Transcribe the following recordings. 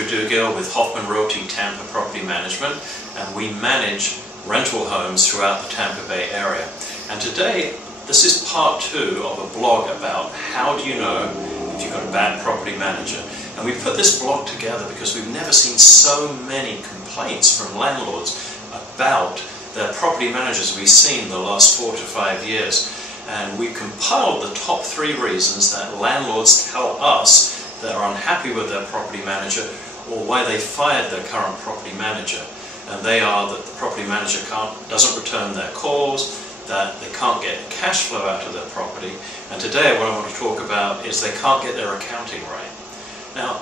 Andrew Dugill with Hoffman Realty Tampa Property Management, and we manage rental homes throughout the Tampa Bay area. And today, this is part 2 of a blog about how do you know if you've got a bad property manager. And we put this blog together because we've never seen so many complaints from landlords about their property managers we've seen the last 4 to 5 years. And we compiled the top 3 reasons that landlords tell us that are unhappy with their property manager or why they fired their current property manager. And they are that the property manager doesn't return their calls, that they can't get cash flow out of their property, and today what I want to talk about is they can't get their accounting right. Now,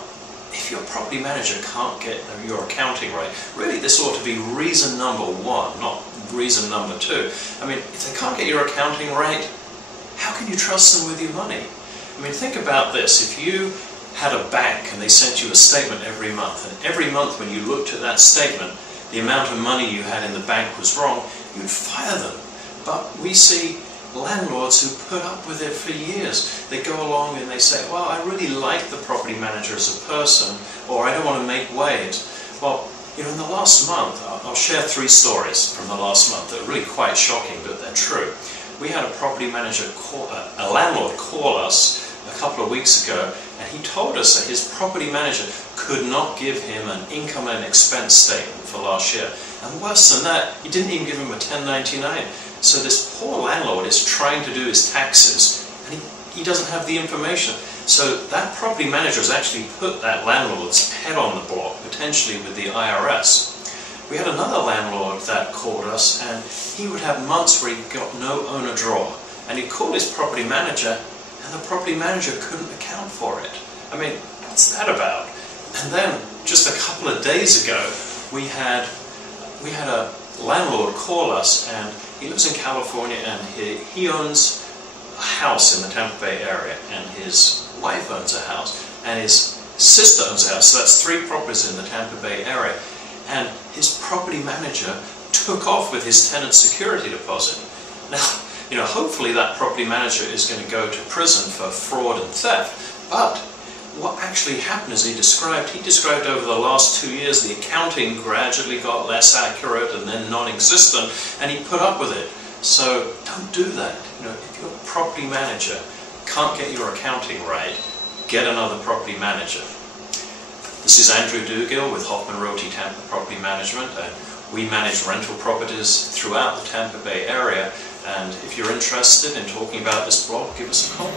if your property manager can't get your accounting right, really this ought to be reason number 1, not reason number 2. I mean, if they can't get your accounting right, how can you trust them with your money? I mean, think about this. If you had a bank and they sent you a statement every month, and every month when you looked at that statement, the amount of money you had in the bank was wrong, you'd fire them. But we see landlords who put up with it for years. They go along and they say, well, I really like the property manager as a person, or I don't want to make waves. Well, you know, in the last month, I'll share 3 stories from the last month that are really quite shocking, but they're true. We had a property manager, a landlord call us a couple of weeks ago, and he told us that his property manager could not give him an income and expense statement for last year. And worse than that, he didn't even give him a 1099. So this poor landlord is trying to do his taxes, and he doesn't have the information. So that property manager has actually put that landlord's head on the block, potentially with the IRS. We had another landlord that called us, and he would have months where he got no owner draw. And he'd call his property manager, and the property manager couldn't account for it. I mean, what's that about? And then, just a couple of days ago, we had a landlord call us, and he lives in California, and he owns a house in the Tampa Bay area, and his wife owns a house, and his sister owns a house. So that's 3 properties in the Tampa Bay area. And his property manager took off with his tenant security deposit. Now, you know, hopefully that property manager is going to go to prison for fraud and theft. But what actually happened is he described over the last 2 years the accounting gradually got less accurate and then non-existent, and he put up with it. So don't do that. You know, if your property manager can't get your accounting right, get another property manager. This is Andrew Dugill with Hoffman Realty Tampa Property Management, and we manage rental properties throughout the Tampa Bay area. And if you're interested in talking about this blog, give us a call.